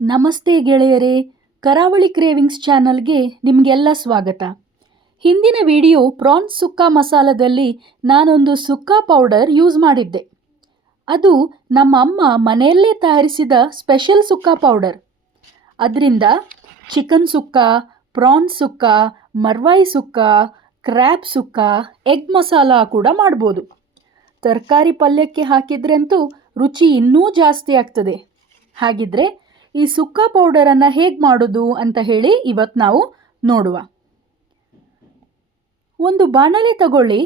ನಮಸ್ತೆ ಗೆಳೆಯರೇ, ಕರಾವಳಿ ಕ್ರೇವಿಂಗ್ಸ್ ಚಾನಲ್ಗೆ ನಿಮಗೆಲ್ಲ ಸ್ವಾಗತ. ಹಿಂದಿನ ವಿಡಿಯೋ ಪ್ರಾನ್ಸ್ ಸುಕ್ಕ ಮಸಾಲದಲ್ಲಿ ನಾನೊಂದು ಸುಕ್ಕ ಪೌಡರ್ ಯೂಸ್ ಮಾಡಿದ್ದೆ. ಅದು ನಮ್ಮ ಅಮ್ಮ ಮನೆಯಲ್ಲೇ ತಯಾರಿಸಿದ ಸ್ಪೆಷಲ್ ಸುಕ್ಕ ಪೌಡರ್. ಅದರಿಂದ ಚಿಕನ್ ಸುಕ್ಕ, ಪ್ರಾನ್ಸ್ ಸುಕ್ಕ, ಮರ್ವಾಯಿ ಸುಕ್ಕ, ಕ್ರ್ಯಾಬ್ ಸುಕ್ಕ, ಎಗ್ ಮಸಾಲ ಕೂಡ ಮಾಡ್ಬೋದು. ತರಕಾರಿ ಪಲ್ಯಕ್ಕೆ ಹಾಕಿದ್ರಂತೂ ರುಚಿ ಇನ್ನೂ ಜಾಸ್ತಿ ಆಗ್ತದೆ. ಹಾಗಿದ್ರೆ ಈ ಸುಕ್ಕ ಪೌಡರನ್ನು ಹೇಗೆ ಮಾಡೋದು ಅಂತ ಹೇಳಿ ಇವತ್ತು ನಾವು ನೋಡುವ. ಒಂದು ಬಾಣಲೆ ತಗೊಳ್ಳಿ.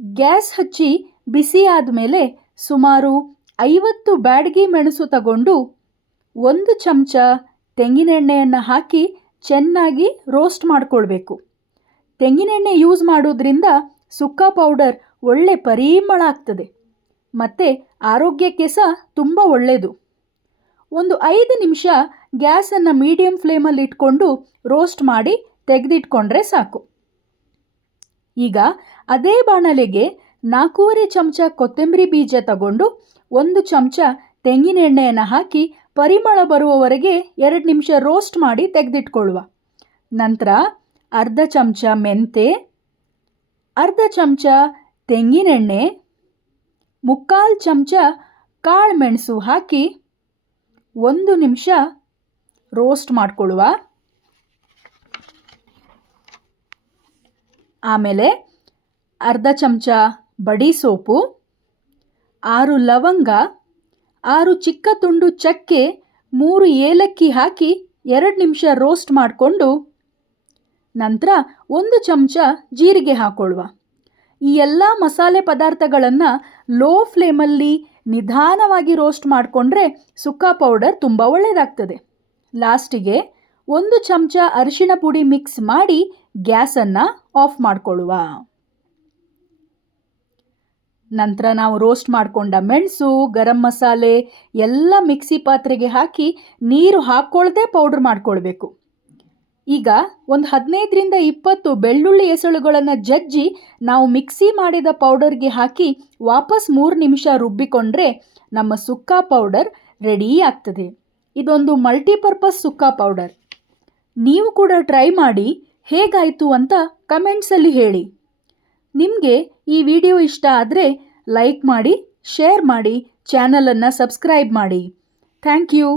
ಗ್ಯಾಸ್ ಹಚ್ಚಿ ಬಿಸಿ ಆದಮೇಲೆ ಸುಮಾರು 50 ಬ್ಯಾಡಗಿ ಮೆಣಸು ತಗೊಂಡು 1 ಚಮಚ ತೆಂಗಿನೆಣ್ಣೆಯನ್ನು ಹಾಕಿ ಚೆನ್ನಾಗಿ ರೋಸ್ಟ್ ಮಾಡಿಕೊಳ್ಬೇಕು. ತೆಂಗಿನೆಣ್ಣೆ ಯೂಸ್ ಮಾಡೋದ್ರಿಂದ ಸುಕ್ಕ ಪೌಡರ್ ಒಳ್ಳೆ ಪರಿಮಳ ಆಗ್ತದೆ ಮತ್ತು ಆರೋಗ್ಯಕ್ಕೆ ಸಹ ತುಂಬ ಒಳ್ಳೆಯದು. ಒಂದು 5 ನಿಮಿಷ ಗ್ಯಾಸನ್ನು ಮೀಡಿಯಂ ಫ್ಲೇಮಲ್ಲಿ ಇಟ್ಕೊಂಡು ರೋಸ್ಟ್ ಮಾಡಿ ತೆಗೆದಿಟ್ಕೊಂಡ್ರೆ ಸಾಕು. ಈಗ ಅದೇ ಬಾಣಲೆಗೆ 4.5 ಚಮಚ ಕೊತ್ತಂಬರಿ ಬೀಜ ತಗೊಂಡು 1 ಚಮಚ ತೆಂಗಿನೆಣ್ಣೆಯನ್ನು ಹಾಕಿ ಪರಿಮಳ ಬರುವವರೆಗೆ 2 ನಿಮಿಷ ರೋಸ್ಟ್ ಮಾಡಿ ತೆಗೆದಿಟ್ಕೊಳ್ಳುವ. ನಂತರ ಅರ್ಧ ಚಮಚ ಮೆಂತೆ, ಅರ್ಧ ಚಮಚ ತೆಂಗಿನೆಣ್ಣೆ, 3/4 ಚಮಚ ಕಾಳು ಮೆಣಸು ಹಾಕಿ 1 ನಿಮಿಷ ರೋಸ್ಟ್ ಮಾಡಿಕೊಳ್ಳುವ. ಆಮೇಲೆ ಅರ್ಧ ಚಮಚ ಬಡಿ ಸೋಪು, 6 ಲವಂಗ, 6 ಚಿಕ್ಕ ತುಂಡು ಚಕ್ಕೆ, 3 ಏಲಕ್ಕಿ ಹಾಕಿ 2 ನಿಮಿಷ ರೋಸ್ಟ್ ಮಾಡಿಕೊಂಡು ನಂತರ 1 ಚಮಚ ಜೀರಿಗೆ ಹಾಕೊಳ್ಳುವ. ಈ ಎಲ್ಲ ಮಸಾಲೆ ಪದಾರ್ಥಗಳನ್ನು ಲೋ ಫ್ಲೇಮಲ್ಲಿ ನಿಧಾನವಾಗಿ ರೋಸ್ಟ್ ಮಾಡಿಕೊಂಡ್ರೆ ಸುಕ್ಕ ಪೌಡರ್ ತುಂಬ ಒಳ್ಳೆಯದಾಗ್ತದೆ. ಲಾಸ್ಟಿಗೆ 1 ಚಮಚ ಅರಿಶಿಣ ಪುಡಿ ಮಿಕ್ಸ್ ಮಾಡಿ ಗ್ಯಾಸನ್ನು ಆಫ್ ಮಾಡಿಕೊಳ್ಳುವ. ನಂತರ ನಾವು ರೋಸ್ಟ್ ಮಾಡಿಕೊಂಡ ಮೆಣಸು, ಗರಂ ಮಸಾಲೆ ಎಲ್ಲ ಮಿಕ್ಸಿ ಪಾತ್ರೆಗೆ ಹಾಕಿ ನೀರು ಹಾಕ್ಕೊಳ್ಳದೆ ಪೌಡ್ರ್ ಮಾಡಿಕೊಳ್ಬೇಕು. ಈಗ ಒಂದು 15ರಿಂದ 20 ಬೆಳ್ಳುಳ್ಳಿ ಎಸಳುಗಳನ್ನು ಜಜ್ಜಿ ನಾವು ಮಿಕ್ಸಿ ಮಾಡಿದ ಪೌಡರ್ಗೆ ಹಾಕಿ ವಾಪಸ್ 3 ನಿಮಿಷ ರುಬ್ಬಿಕೊಂಡ್ರೆ ನಮ್ಮ ಸುಕ್ಕ ಪೌಡರ್ ರೆಡಿ ಆಗ್ತದೆ. ಇದೊಂದು ಮಲ್ಟಿಪರ್ಪಸ್ ಸುಕ್ಕ ಪೌಡರ್. ನೀವು ಕೂಡ ಟ್ರೈ ಮಾಡಿ ಹೇಗಾಯಿತು ಅಂತ ಕಮೆಂಟ್ಸಲ್ಲಿ ಹೇಳಿ. ನಿಮಗೆ ಈ ವಿಡಿಯೋ ಇಷ್ಟ ಆದರೆ ಲೈಕ್ ಮಾಡಿ, ಶೇರ್ ಮಾಡಿ, ಚಾನಲನ್ನು ಸಬ್ಸ್ಕ್ರೈಬ್ ಮಾಡಿ. Thank you.